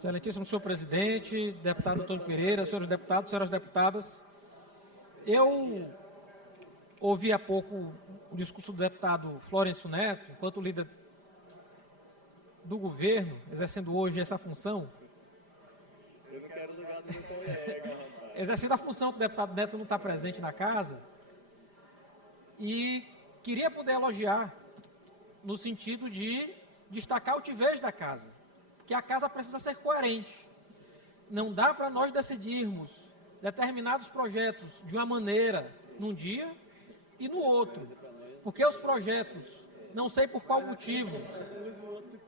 Excelentíssimo senhor presidente, deputado Antônio Pereira, senhores deputados, senhoras deputadas, eu ouvi há pouco o discurso do deputado Florencio Neto, enquanto líder do governo, exercendo hoje essa função. Eu não quero lugar do meu colega, rapaz. Exercendo a função que o deputado Neto não está presente na casa, e queria poder elogiar no sentido de destacar a altivez da casa, porque a casa precisa ser coerente. Não dá para nós decidirmos determinados projetos de uma maneira num dia e no outro, porque os projetos, não sei por qual motivo,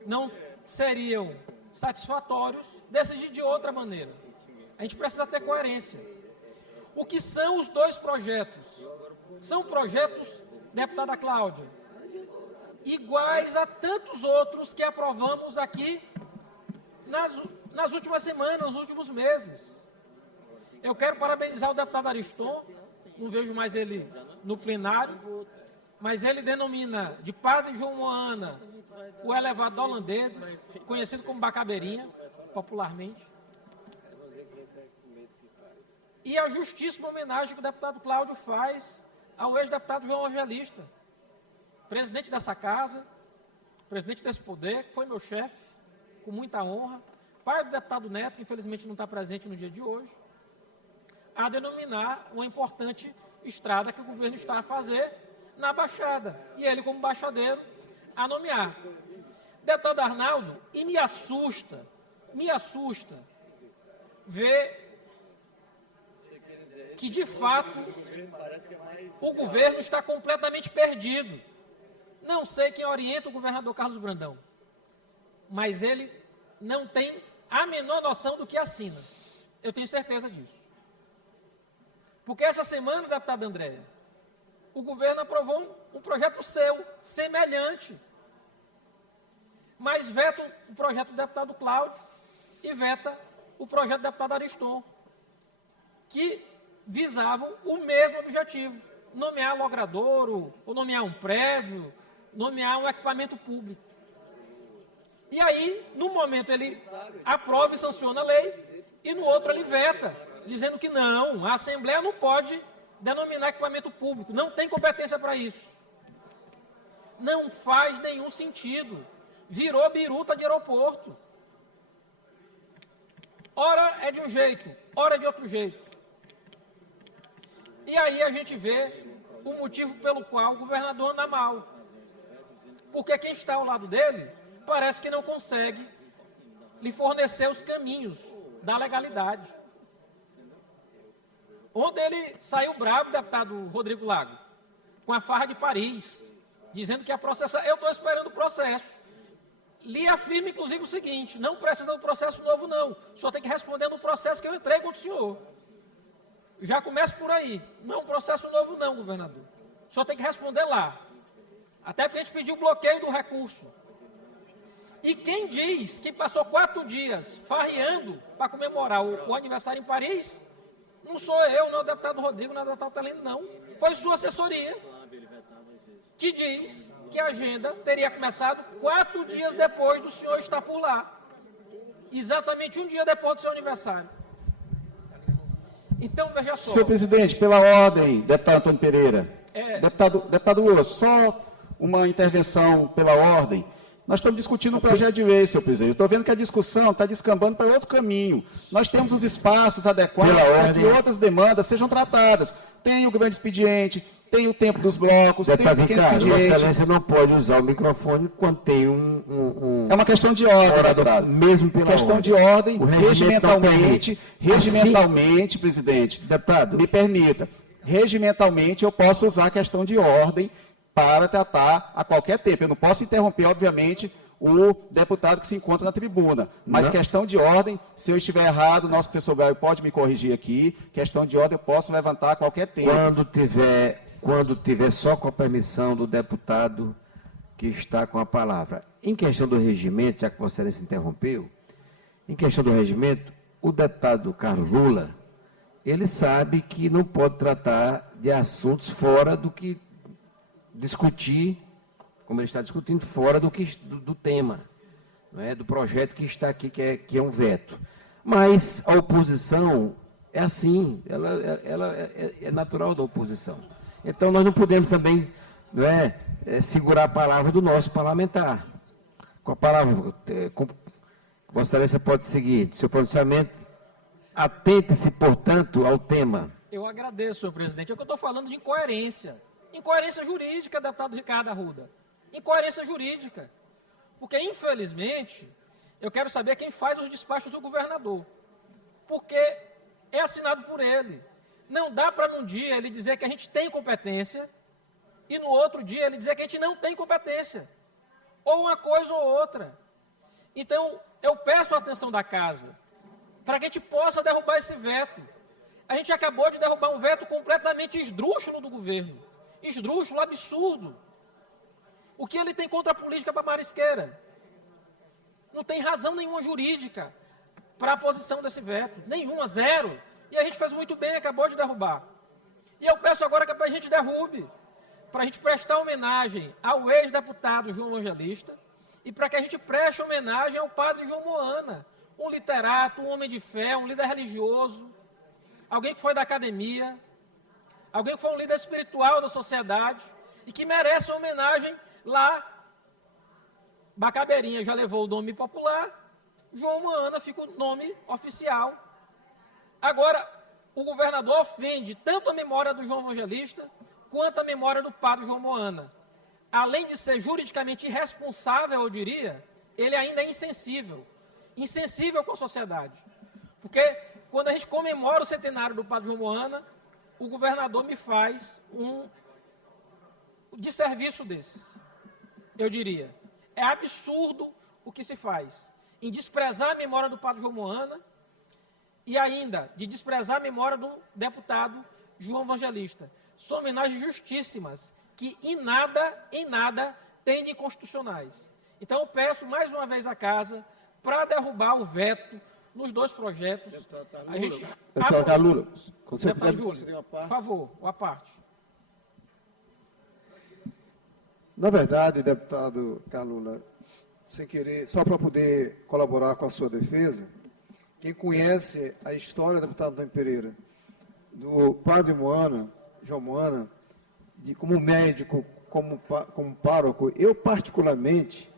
não seriam satisfatórios, decidir de outra maneira. A gente precisa ter coerência. O que são os dois projetos? São projetos, deputada Cláudia, iguais a tantos outros que aprovamos aqui nas últimas semanas, nos últimos meses. Eu quero parabenizar o deputado Ariston, não vejo mais ele no plenário, mas ele denomina de Padre João Moana o elevado holandeses, conhecido como Bacabeirinha, popularmente. E a justíssima homenagem que o deputado Cláudio faz ao ex-deputado João Evangelista, presidente dessa casa, presidente desse poder, que foi meu chefe, com muita honra, pai do deputado Neto, que infelizmente não está presente no dia de hoje, a denominar uma importante estrada que o governo está a fazer na Baixada, e ele como baixadeiro a nomear. Deputado Arnaldo, e me assusta ver que, de fato, o governo está completamente perdido. Não sei quem orienta o governador Carlos Brandão, mas ele não tem a menor noção do que assina. Eu tenho certeza disso. Porque essa semana, deputada Andréia, o governo aprovou um projeto seu, semelhante, mas veta o projeto do deputado Cláudio e veta o projeto do deputado Ariston, que visavam o mesmo objetivo, nomear logradouro, ou nomear um prédio, nomear um equipamento público. E aí, num momento ele aprova e sanciona a lei, e no outro ele veta, dizendo que não, a Assembleia não pode denominar equipamento público, não tem competência para isso. Não faz nenhum sentido. Virou biruta de aeroporto. Ora é de um jeito, ora é de outro jeito. E aí a gente vê o motivo pelo qual o governador anda mal. Porque quem está ao lado dele parece que não consegue lhe fornecer os caminhos da legalidade. Ontem ele saiu bravo, deputado Rodrigo Lago, com a farra de Paris, dizendo que ia processar. Eu estou esperando o processo. Lhe afirma, inclusive, o seguinte: não precisa de um processo novo, não. Só tem que responder no processo que eu entrei contra o senhor. Já começa por aí. Não é um processo novo, não, governador. Só tem que responder lá. Até porque a gente pediu o bloqueio do recurso. E quem diz que passou 4 dias farreando para comemorar o aniversário em Paris, não sou eu, não é o deputado Rodrigo, não é o deputado Peleno, não. Foi sua assessoria que diz que a agenda teria começado 4 dias depois do senhor estar por lá. Exatamente 1 dia depois do seu aniversário. Então, veja só. Senhor presidente, pela ordem, deputado Antônio Pereira. Deputado Lula, só uma intervenção pela ordem. Nós estamos discutindo um projeto de lei, senhor presidente. Eu estou vendo que a discussão está descambando para outro caminho. Nós temos os espaços adequados para que outras demandas sejam tratadas. Tem o grande expediente, tem o tempo dos blocos, tem o pequeno expediente. Vossa Excelência não pode usar o microfone quando tem É uma questão de ordem, deputado. Mesmo pela questão ordem. de ordem, O regimento não permite. regimentalmente, presidente. Deputado. Me permita. Regimentalmente, eu posso usar a questão de ordem para tratar a qualquer tempo. Eu não posso interromper, obviamente, o deputado que se encontra na tribuna. Mas questão de ordem, se eu estiver errado, o nosso professor Gaio pode me corrigir aqui. Questão de ordem, eu posso levantar a qualquer tempo. Quando tiver só com a permissão do deputado que está com a palavra. Em questão do regimento, já que Vossa Excelência interrompeu, em questão do regimento, o deputado Carlos Lula, ele sabe que não pode tratar de assuntos fora do que discutir, como ele está discutindo, fora do tema. não é, do projeto que está aqui, que é um veto. Mas a oposição é assim, ela é natural da oposição. Então, nós não podemos também, não é, segurar a palavra do nosso parlamentar. Com a palavra, Vossa Excelência pode seguir seu pronunciamento. Atente-se, portanto, ao tema. Eu agradeço, senhor presidente. É que eu estou falando de incoerência. Incoerência jurídica, deputado Ricardo Arruda. Incoerência jurídica. Porque, infelizmente, eu quero saber quem faz os despachos do governador. Porque é assinado por ele. Não dá para, num dia, ele dizer que a gente tem competência e, no outro dia, ele dizer que a gente não tem competência. Ou uma coisa ou outra. Então, eu peço a atenção da casa para que a gente possa derrubar esse veto. A gente acabou de derrubar um veto completamente esdrúxulo do governo. Esdrúxulo, absurdo. O que ele tem contra a política para Marisqueira? Não tem razão nenhuma jurídica para a posição desse veto. Nenhuma, zero. E a gente fez muito bem, acabou de derrubar. E eu peço agora que a gente derrube, para a gente prestar homenagem ao ex-deputado João Evangelista e para que a gente preste homenagem ao padre João Moana, um literato, um homem de fé, um líder religioso, alguém que foi da academia, alguém que foi um líder espiritual da sociedade e que merece uma homenagem lá. Bacabeirinha já levou o nome popular, João Moana fica o nome oficial. Agora, o governador ofende tanto a memória do João Evangelista quanto a memória do padre João Moana. Além de ser juridicamente irresponsável, eu diria, ele ainda é insensível. Insensível com a sociedade. Porque quando a gente comemora o centenário do padre João Moana, o governador me faz um desserviço desse, eu diria. É absurdo o que se faz em desprezar a memória do padre João Moana e ainda de desprezar a memória do deputado João Evangelista. São homenagens justíssimas, que em nada têm de inconstitucionais. Então eu peço mais uma vez à casa para derrubar o veto nos dois projetos. Deputado Carlula, deputado Júlio, por favor, a parte. Na verdade, deputado Carlula, sem querer, só para poder colaborar com a sua defesa, quem conhece a história do deputado Antônio Pereira, do padre Moana, João Moana, como médico, como pároco, eu particularmente,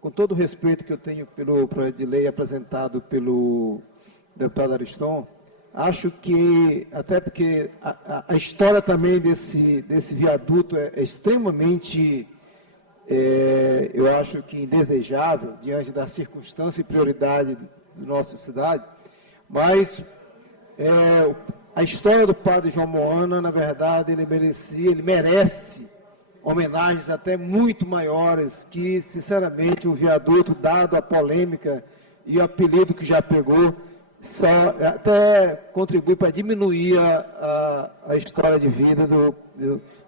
com todo o respeito que eu tenho pelo projeto de lei apresentado pelo deputado Ariston, acho que, até porque a história também desse viaduto é extremamente, eu acho que indesejável, diante da circunstância e prioridade da nossa cidade, mas a história do padre João Moana, na verdade, ele merece homenagens até muito maiores que, sinceramente, o viaduto, dado a polêmica e o apelido que já pegou, só até contribui para diminuir a história de vida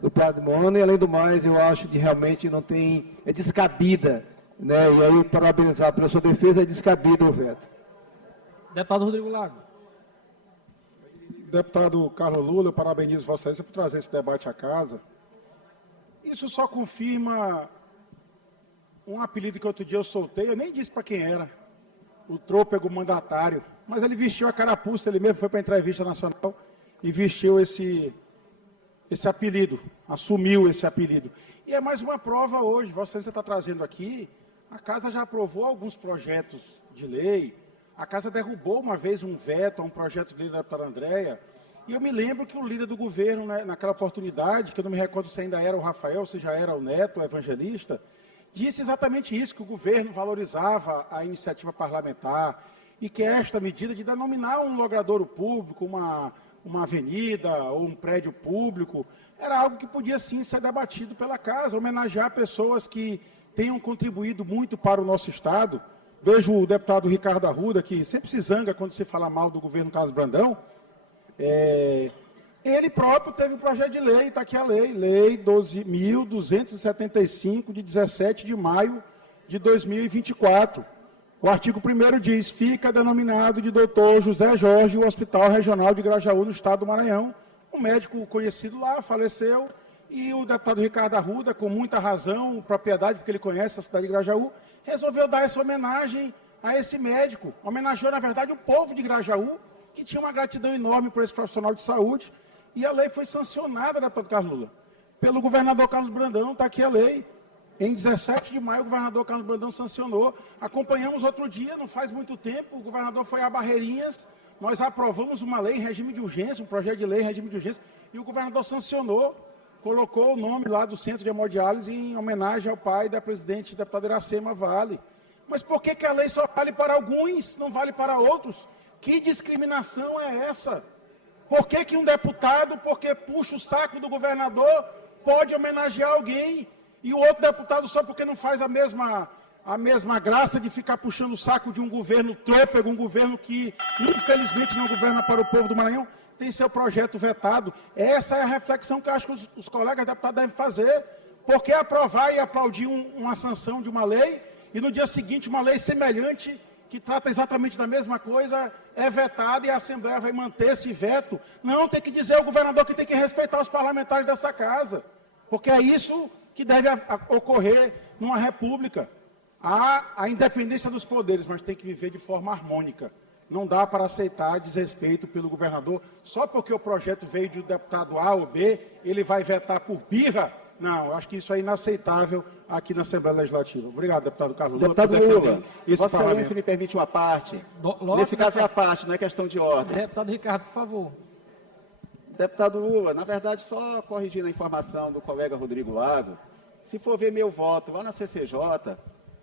do padre Moana, e, além do mais, eu acho que realmente não tem, é descabida, né? E aí, parabenizar pela sua defesa, é descabida o veto. Deputado Rodrigo Lago. Deputado Carlos Lula, eu parabenizo Vossa Excelência por trazer esse debate à casa. Isso só confirma um apelido que outro dia eu soltei, eu nem disse para quem era, o trôpego mandatário, mas ele vestiu a carapuça, ele mesmo foi para a entrevista nacional e vestiu esse apelido, assumiu esse apelido. E é mais uma prova hoje, Vossa Excelência está trazendo aqui, a Casa já aprovou alguns projetos de lei, a Casa derrubou uma vez um veto a um projeto de lei da deputada Andréia, e eu me lembro que o líder do governo, né, naquela oportunidade, que eu não me recordo se ainda era o Rafael, se já era o Neto, o evangelista, disse exatamente isso, que o governo valorizava a iniciativa parlamentar e que esta medida de denominar um logradouro público, uma avenida ou um prédio público, era algo que podia sim ser debatido pela Casa, homenagear pessoas que tenham contribuído muito para o nosso Estado. Vejo o deputado Ricardo Arruda, que sempre se zanga quando se fala mal do governo Carlos Brandão. Ele próprio teve um projeto de lei, está aqui a lei 12.275, de 17 de maio de 2024. O artigo 1º diz, fica denominado de Dr. José Jorge o Hospital Regional de Grajaú, no estado do Maranhão. Um médico conhecido lá faleceu, e o deputado Ricardo Arruda, com muita razão, propriedade, porque ele conhece a cidade de Grajaú, resolveu dar essa homenagem a esse médico. Homenageou, na verdade, o povo de Grajaú, que tinha uma gratidão enorme por esse profissional de saúde, e a lei foi sancionada, deputado Carlos Lula, pelo governador Carlos Brandão. Está aqui a lei. Em 17 de maio, o governador Carlos Brandão sancionou. Acompanhamos outro dia, não faz muito tempo, o governador foi a Barreirinhas, nós aprovamos uma lei em regime de urgência, um projeto de lei em regime de urgência, e o governador sancionou, colocou o nome lá do Centro de Hemodiálise em homenagem ao pai da presidente, deputada Iracema Vale. Mas por que a lei só vale para alguns, não vale para outros? Que discriminação é essa? Por que um deputado, porque puxa o saco do governador, pode homenagear alguém, e o outro deputado, só porque não faz a mesma graça de ficar puxando o saco de um governo trôpego, um governo que, infelizmente, não governa para o povo do Maranhão, tem seu projeto vetado? Essa é a reflexão que eu acho que os colegas deputados devem fazer. Por que aprovar e aplaudir uma sanção de uma lei, e no dia seguinte uma lei semelhante, que trata exatamente da mesma coisa, é vetada e a Assembleia vai manter esse veto? Não, tem que dizer ao governador que tem que respeitar os parlamentares dessa casa, porque é isso que deve ocorrer numa república. Há a independência dos poderes, mas tem que viver de forma harmônica. Não dá para aceitar desrespeito pelo governador, só porque o projeto veio de um deputado A ou B, ele vai vetar por birra. Não, eu acho que isso é inaceitável aqui na Assembleia Legislativa. Obrigado, deputado Carlos Lula. Deputado Lula, Vossa Excelência me permite uma parte. Nesse caso é a parte, não é questão de ordem. Deputado Ricardo, por favor. Deputado Lula, na verdade, só corrigindo a informação do colega Rodrigo Lago, se for ver meu voto lá na CCJ,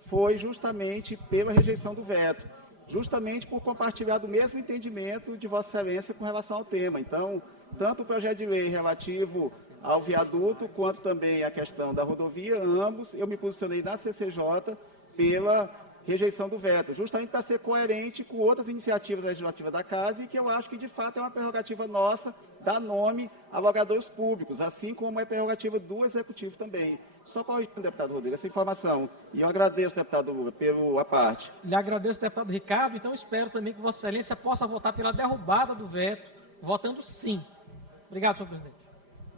foi justamente pela rejeição do veto, justamente por compartilhar do mesmo entendimento de Vossa Excelência com relação ao tema. Então, tanto o projeto de lei relativo ao viaduto, quanto também a questão da rodovia, ambos eu me posicionei na CCJ pela rejeição do veto, justamente para ser coerente com outras iniciativas legislativas da Casa, e que eu acho que, de fato, é uma prerrogativa nossa dar nome a logadores públicos, assim como é prerrogativa do Executivo também. Só corrigindo, deputado Rodrigo, essa informação. E eu agradeço, deputado Lula, pela parte. Lhe agradeço, deputado Ricardo. Então, espero também que Vossa Excelência possa votar pela derrubada do veto, votando sim. Obrigado, senhor presidente.